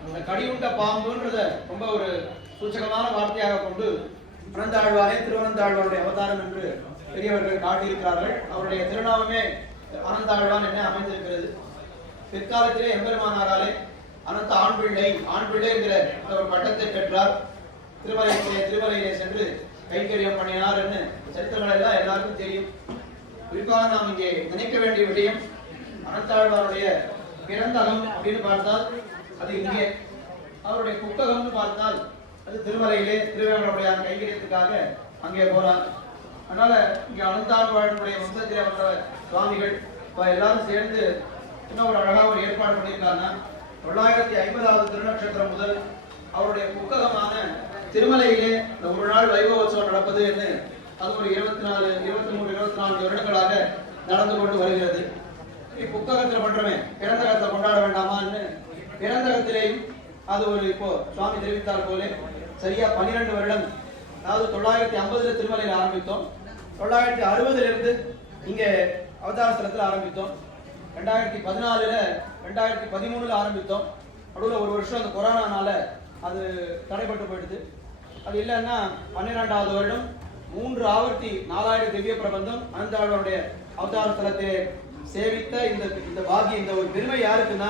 அந்த கடியுண்ட பாம்புன்றத ரொம்ப ஒரு சூச்சகமான வார்த்தையாக கொண்டு அனந்தாழ்வாரே திருவனந்தாழ்வாருடைய அவதாரம் என்று பெரியவர்கள் காட்டியிருக்கிறார்கள். அவருடைய திருநாமமே அனந்தாழ்வான் என்ன அமைந்திருக்கிறது. பிற்காலத்திலே எம்பெருமானாராலே அனந்த ஆண்பிள்ளை என்கிற ஒரு பட்டத்தை பெற்றார். திருமலையிலே சென்று கைங்கரியம் பண்ணினார் என்று சரித்திரங்கள் எல்லாம் எல்லாருக்கும் தெரியும். குறிப்பாக நாம் இங்கே நினைக்க வேண்டிய விடயம், அனந்தாழ்வாருடைய பிறந்தகம் அப்படின்னு பார்த்தால் அது இங்கே, அவருடைய புத்தகம்னு பார்த்தால் அது திருமலையிலே திருவேங்கடமுடையான் கைங்கரியத்துக்காக அங்கே போறார். அதனால இங்க அனந்தாழ்வாருடைய வம்சத்திலே வந்த சுவாமிகள் எல்லாரும் சேர்ந்து இன்னும் ஒரு அழகா ஒரு ஏற்பாடு பண்ணியிருக்காங்கன்னா, 950வது திருநட்சத்திரம் முதல் அவருடைய புத்தகமான திருமலையிலே ஒரு நாள் வைபவோத்சவம் நடப்பது என்று அது ஒரு 23-24 வருடங்களாக நடந்து கொண்டு வருகிறது. புத்தகத்தில் பண்றமே பிறந்தகத்தை கொண்டாட வேண்டாமான்னு பிறந்தகத்திலேயும் அது ஒரு இப்போ சுவாமி தெரிவித்தார் போல சரியா 12 வருடம், அதாவது 950 திருமலையில் ஆரம்பித்தோம். 960 இருந்து இங்க அவதாரஸ்தலத்தில் ஆரம்பித்தோம். 2014 2013 ஆரம்பித்தோம். நடுவில் ஒரு வருஷம் அந்த கொரோனானால அது தடைப்பட்டு போயிடுது. அது இல்லைன்னா 12வது வருடம் 3 ஆவர்த்தி 4000 திவ்ய பிரபந்தம் அனந்தாழ்வாருடைய அவதார ஸ்தலத்தை சேவித்த இந்த பாக்கியம், இந்த ஒரு பெருமை யாருக்குன்னா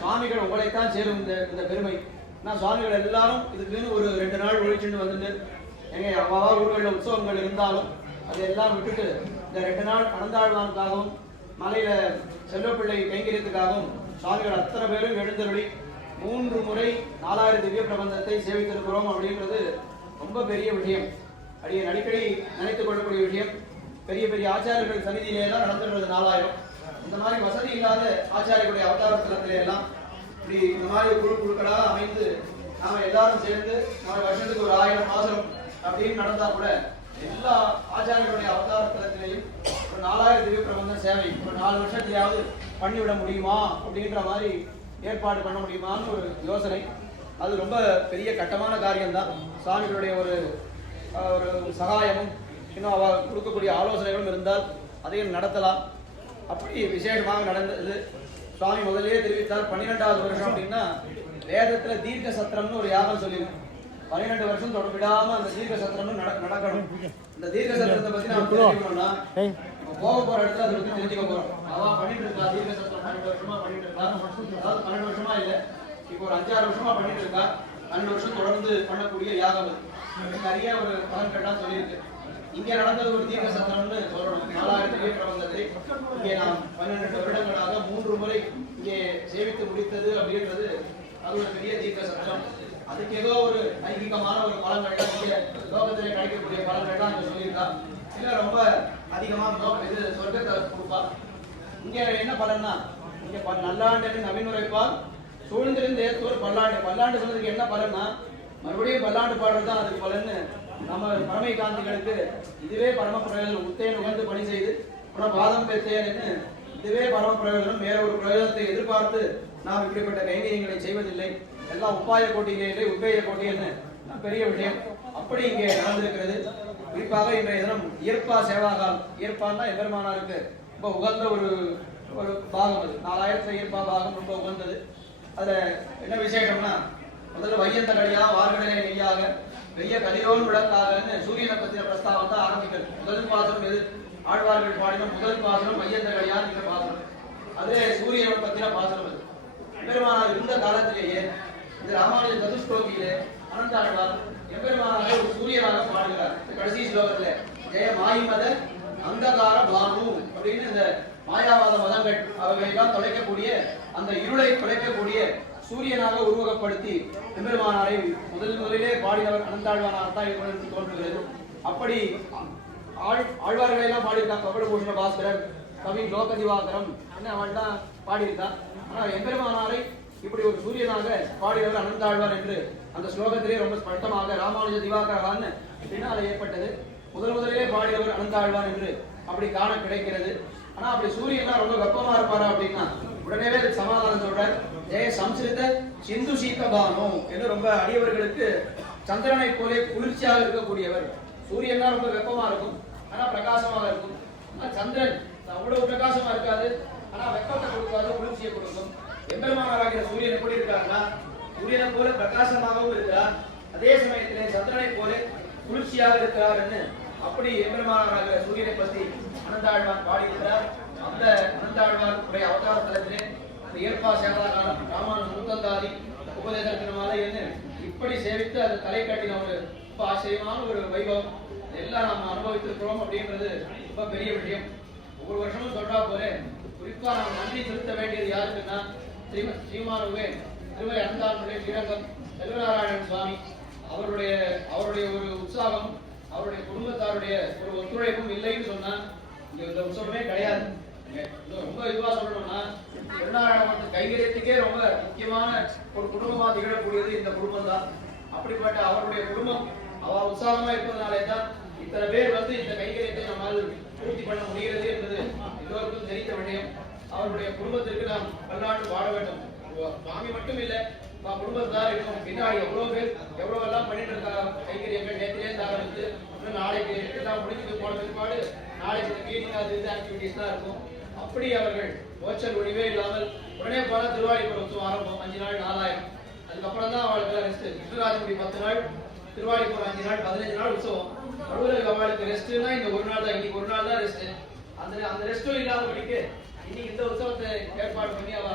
சுவாமிகள் உங்களைத்தான் சேரும். இந்த பெருமை நான் சுவாமிகள் எல்லாரும் இதுக்குன்னு ஒரு 2 நாள் ஒழிச்சுட்டு வந்துட்டு எங்க அவ்வளவா ஊர்களில் உற்சவங்கள் இருந்தாலும் அதையெல்லாம் விட்டுட்டு இந்த 2 நாள் அனந்தாழ்வானுக்காகவும் மலையில செல்வப்பிள்ளை கைங்கரியத்துக்காகவும் சுவாமிகள் அத்தனை பேரும் எழுந்தருளி 3 முறை 4000 திவ்ய பிரபந்தத்தை சேவித்திருக்கிறோம் அப்படின்றது ரொம்ப பெரிய விஷயம். அடிக்கடி நினைத்துக் கொள்ளக்கூடிய விஷயம். பெரிய பெரிய ஆச்சாரியர்கள் சன்னிதியிலே எல்லாம் நடந்துடுறது 4000. இந்த மாதிரி வசதி இல்லாத ஆச்சாரியர்களுடைய அவதார ஸ்தலத்திலே எல்லாம் இப்படி இந்த மாதிரி குழுக்களாக அமைந்து நாம எல்லாரும் சேர்ந்து நம்ம வருஷத்துக்கு ஒரு 1000 மாசம் அப்படின்னு நடந்தா கூட எல்லா ஆச்சாரியர்களுடைய அவதார ஸ்தலத்திலையும் ஒரு 4000 திவ்ய பிரபந்தம் சேவை ஒரு 4 வருஷத்துலயாவது பண்ணிவிட முடியுமா அப்படின்ற மாதிரி ஏற்பாடு பண்ண முடியுமான்னு ஒரு யோசனை. அது ரொம்ப பெரிய கட்டமான காரியம்தான். சுவாமிகளுடைய ஒரு சகாயமும் இன்னும் அவ கொடுக்கக்கூடிய ஆலோசனைகளும் இருந்தால் அதையும் நடத்தலாம். அப்படி விசேஷமாக நடந்தது. சுவாமி முதலே தெரிவித்தார் 12வது வருஷம் அப்படின்னா வேதத்துல தீர்க்க சத்திரம்னு ஒரு யாகம் சொல்லியிருக்கோம். 12 வருஷம் தொடர்பிடாம அந்த தீர்க்க சத்திரம்னு நடக்கணும். இந்த தீர்க்க சத்திரத்தை பத்தி நாம தெரிஞ்சுக்கணும்னா போக போற இடத்துல அதை பத்தி தெரிஞ்சுக்க போறோம். அதான் பண்ணிட்டு இருக்கா தீர்க்க சத்திரம் 12 வருஷமா பண்ணிட்டு இருக்கா. அதாவது 12 வருஷமா இல்ல, இப்போ ஒரு 5-6 வருஷமா பண்ணிட்டு இருக்கா. 12 வருஷம் தொடர்ந்து பண்ணக்கூடிய யாகம் அது நிறைய ஒரு பலன்கள்லாம் சொல்லியிருக்கு. இங்கே நடந்தது ஒரு தீர்க்க சத்திரம்னு சொல்லணும். 4000 லிட்டர் வந்தது. இங்கே நாம் 12 வருடங்களாக 3 முறை இங்கே சேவித்து முடித்தது அப்படின்றது அது ஒரு பெரிய தீர்க்க சத்திரம். அதுக்கு ஏதோ ஒரு ஐதீகமான ஒரு பலன்கள்லாம் இங்கே லோகத்திலே கிடைக்கக்கூடிய பலன்கள்லாம் அங்கே சொல்லியிருக்கா. இல்லை ரொம்ப அதிகமாக இது சொர்க்கத்தை கொடுப்பா. இங்கே என்ன பலன்னா இங்கே நல்லாண்டு நவீனுரைப்பால் சூழ்ந்திருந்து ஏற்று பல்லாண்டு. பல்லாண்டு சொன்னதுக்கு என்ன பலன்னா மறுபடியும் பல்லாண்டு பாடுறது தான் அதுக்கு பலன்னு நம்ம பரமை காந்திகளுக்கு இதுவே பரம பிரயோஜனம். உத்தேன் உகந்து பணி செய்து அப்புறம் பாதம் பெற்றேன்னு இதுவே பரம பிரயோஜனம். வேற ஒரு பிரயோஜனத்தை எதிர்பார்த்து நாம் இப்படிப்பட்ட கைங்கரியங்களை செய்வதில்லை. எல்லாம் உப்பாய கோட்டியிலே உப்பேய கோட்டின்னு பெரிய விஷயம். அப்படி இங்கே நடந்திருக்கிறது. குறிப்பாக இன்றைய தினம் இயற்பா சேவாகால். இயற்பான்னா எம்பெருமானாருக்கு ரொம்ப உகந்த ஒரு பாகம். அது 4000 இயற்பா பாகம் ரொம்ப உகந்தது. அதுல என்ன விசேஷம்னா முதல்ல வையந்த கடியா வார்கடலை நெய்யாக வெய்ய கதிரோன் விளக்காகன்னு சூரியனை பத்தின பிரஸ்தாவம் தான் ஆரம்பிக்கிறது. முதல் பாசனம் எது ஆழ்வார்கள் பாடின முதல் பாசனம் வையந்த கடியான் இந்த பாசனம். அதே சூரியனை பத்தின பாசனம் அது. எம்பெருமானார் இருந்த காலத்திலேயே இந்த ராமானுஜ சதுஷ்லோகியிலே அனந்த ஆழ்வார் எம்பெருமானாரை ஒரு சூரியனாக பாடுகிறார். கடைசி ஸ்லோகத்துல ஜெய மாய்மத அந்தகார பானு அப்படின்னு இந்த மாயாவாத மதங்கள் அவைகளெல்லாம் தொலைக்கக்கூடிய அந்த இருளை தொலைக்கக்கூடிய சூரியனாக உருவகப்படுத்தி எம்பெருமானாரை முதலிலே பாடினவர் அனந்தாழ்வானார் தான் இவர்களுக்கு தோன்றுகிறது. அப்படி ஆழ்வார்களை எல்லாம் பாடியிருக்காங்க. கபடபூஷண பாஸ்கரர், கவி லோகதிவாகரம் என்ன அவள் தான் பாடியிருக்கான். ஆனால் எம்பெருமானாரை இப்படி ஒரு சூரியனாக பாடினவர் அனந்தாழ்வார் என்று அந்த ஸ்லோகத்திலே ரொம்ப ஸ்பஷ்டமாக ராமானுஜ திவாகரான்னு பின்னால் ஏற்பட்டது. முதலிலே பாடினவர் அனந்தாழ்வார் என்று அப்படி காண கிடைக்கிறது. ஆனா அப்படி சூரியனா ரொம்ப வெப்பமா இருப்பாரா அப்படின்னா உடனே சமாதானம் சொல்றார். ஜெய சம்ஸ்கிருத சிந்து சீதபானோ என்று ரொம்ப அடியவர்களுக்கு சந்திரனை போல குளிர்ச்சியாக இருக்கக்கூடியவர். சூரியன் ரொம்ப வெப்பமா இருக்கும், ஆனா பிரகாசமாக இருக்கும். சந்திரன் அவ்வளவு பிரகாசமா இருக்காது, ஆனா வெப்பத்தை கொடுக்காது, குளிர்ச்சியை கொடுக்கும். எம்பெருமானாராகிற சூரியன் எப்படி இருக்காருன்னா சூரியனை போல பிரகாசமாகவும் இருக்கிறார், அதே சமயத்திலே சந்திரனை போல குளிர்ச்சியாக இருக்கிறார். அப்படி எம்பெருமானாராகிற சூரியனை பற்றி அனந்தாழ்வான் பாடியிருக்கிறார். அந்த அனந்தாழ்வாருடைய அவதார தலத்திலே அந்த இயற்பா சேவலாகாரம் ராமானுஜ முத்தந்தாதி உபதேசத்தினமாலை என்று இப்படி சேவித்து அதை தலை காட்டின ஒரு ரொம்ப ஆச்சரியமான ஒரு வைபவம் எல்லாம் நாம் அனுபவித்திருக்கிறோம் அப்படின்றது ரொம்ப பெரிய விஷயம். ஒவ்வொரு வருஷமும் சொல்றா போல குறிப்பா நாம் நன்றி செலுத்த வேண்டியது யாருக்குன்னா ஸ்ரீமானுவே திருமலை அனந்தாளுடைய ஸ்ரீரங்கம் செல்வநாராயணன் சுவாமி அவருடைய ஒரு உற்சாகம், அவருடைய குடும்பத்தாருடைய ஒரு ஒத்துழைப்பும் இல்லைன்னு சொன்னா இந்த உற்சவமே கிடையாது. ரொம்ப இதுவா சொல்லணும்னா திருநாராயண கைங்கரியத்துக்கே ரொம்ப முக்கியமான ஒரு குடும்பமா திகழக்கூடியது இந்த குடும்பம் தான். அப்படிப்பட்ட அவருடைய குடும்பம் அவர் உற்சாகமா இருப்பதனாலே தான் இத்தனை பேர் இந்த கைங்கரியத்தை நம்மால் பூர்த்தி பண்ண முடிகிறது என்பது எல்லோருக்கும் தெரிந்த விஷயம். அவருடைய குடும்பத்திற்கு நாம் பல்லாண்டு வாழ வேண்டும். சுவாமி மட்டும் இல்லை, குடும்பத்தார் இருக்கும் பின்னாடி எவ்வளவு பேர் எவ்வளவு எல்லாம் பண்ணிட்டு இருக்காங்க. கைங்கரியங்கள் நேற்றிலே ஆரம்பித்து நாளைக்கு எல்லாம் முடிஞ்சு போன பிற்பாடு நாளைக்கு மீட்டிங் அது ஆக்டிவிட்டிஸ் தான் இருக்கும். அப்படி அவர்கள் ஓச்சல் ஒழிவே இல்லாமல் உடனே போல திருவாடிப்புற உற்சவம் ஆரம்பம் 5 நாள் 4000. அதுக்கப்புறம் தான் அவளுக்கு ரெஸ்ட். கிருஷ்ணராஜபுரி 10 நாள், திருவாடிப்புற 5 நாள் 15 நாள் உற்சவம். அலுவலக அவளுக்கு ரெஸ்ட்னா இந்த ஒரு நாள் தான், இன்னைக்கு ஒரு நாள் தான் ரெஸ்ட். அந்த ரெஸ்டும் இல்லாதபடிக்கு இன்னைக்கு இந்த உற்சவத்தை ஏற்பாடு பண்ணி அவ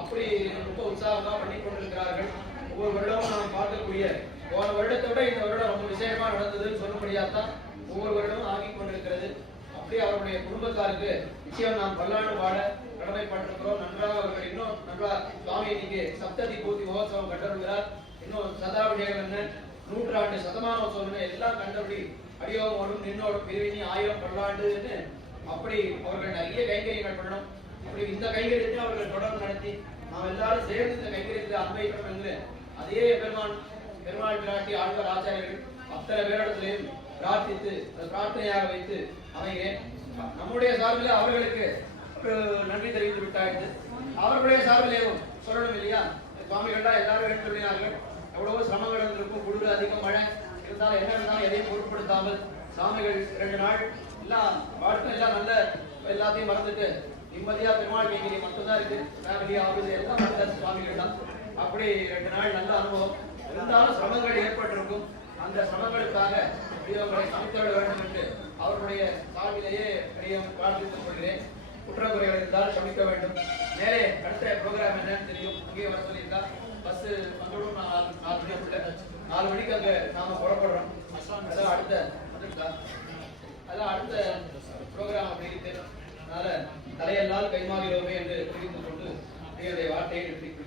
அப்படி ரொம்ப உற்சாகமா பண்ணி கொண்டிருக்கிறார்கள். ஒவ்வொரு வருடமும் நாம் பார்க்கக்கூடிய போன வருடத்தை விட இந்த வருடம் ரொம்ப விசேஷமா நடந்ததுன்னு சொல்லும்படியாத்தான் ஒவ்வொரு வருடமும் ஆகி கொண்டிருக்கிறது. அப்படி அவருடைய குடும்பத்தாருக்கு நிச்சயம் நாம் பல்லாண்டு வாழ கடமைப்பட்டிருக்கிறோம். நன்றாக அவர்கள் இன்னும் நன்றா சுவாமி இன்னைக்கு சப்ததி பூர்த்தி மகோத்சவம் கண்டறிகிறார். இன்னும் சதாபிஷேகம் என்ன, 100 ஆண்டு சதமானோத்சவம் எல்லாம் கண்டபடி அடியோமோடும் நின்னோடும் பிரிவினி 1000 பல்லாண்டுன்னு அப்படி அவர்கள் நிறைய கைங்கரியங்கள் பண்ணணும். அப்படி இந்த கைங்கரியத்தை அவர்கள் தொடர்ந்து நடத்தி நாம் எல்லாரும் சேர்ந்து இந்த கைங்கரியத்தை அன்வைக்கணும் என்று அதே பெருமாள் பிராட்டி ஆழ்வார் ஆச்சாரியர்கள் அத்தனை பேரிடத்திலையும் பிரார்த்தித்து பிரார்த்தனையாக வைத்து அமைகிறேன். நம்முடைய சார்பில் அவர்களுக்கு நன்றி தெரிவித்து விட்டாயிற்று. அவர்களுடைய சார்பிலேயும் சொல்லணும் இல்லையா, சுவாமிகள்லாம் எல்லாரும் எடுத்துள்ளார்கள். எவ்வளவோ சிரமங்கள் இருந்திருக்கும், குளிர் அதிகம், மழை இருந்தாலும் என்ன இருந்தாலும் எதையும் பொருட்படுத்தாமல் சாமிகள் 2 நாள் எல்லாம் வாழ்க்கை எல்லாம் நல்ல எல்லாத்தையும் மறந்துட்டு நிம்மதியா பெருமாள் கைங்கரியம் மட்டும்தான் இருக்கு. ஃபேமிலி ஆபீஸ் எல்லாம் நல்ல சுவாமிகள் தான். அப்படி 2 நாள் நல்ல அனுபவம் இருந்தாலும் சிரமங்கள் ஏற்பட்டிருக்கும். அந்த சிரமங்களுக்காக இவர்களை சமைத்துவிட வேண்டும் என்று அவர்களுடைய சார்பிலேயே பிரார்த்தித்துக் கொள்கிறேன். குற்றக்குறைகள் இருந்தால் சமைக்க வேண்டும். மேலே அடுத்த ப்ரோக்ராம் என்னன்னு தெரியும், அங்கேயே வர சொல்லியிருக்கா. பஸ் மங்களூர் 4 மணி 4 மணிக்கு அங்க நாம புறப்படுறோம். அதான் அடுத்த ப்ரோக்ராம் அப்படி இருக்கு. அதனால தலையெல்லாம் கைமாகிறோமே என்று தெரிந்து கொண்டு என்னுடைய வார்த்தையை எடுத்து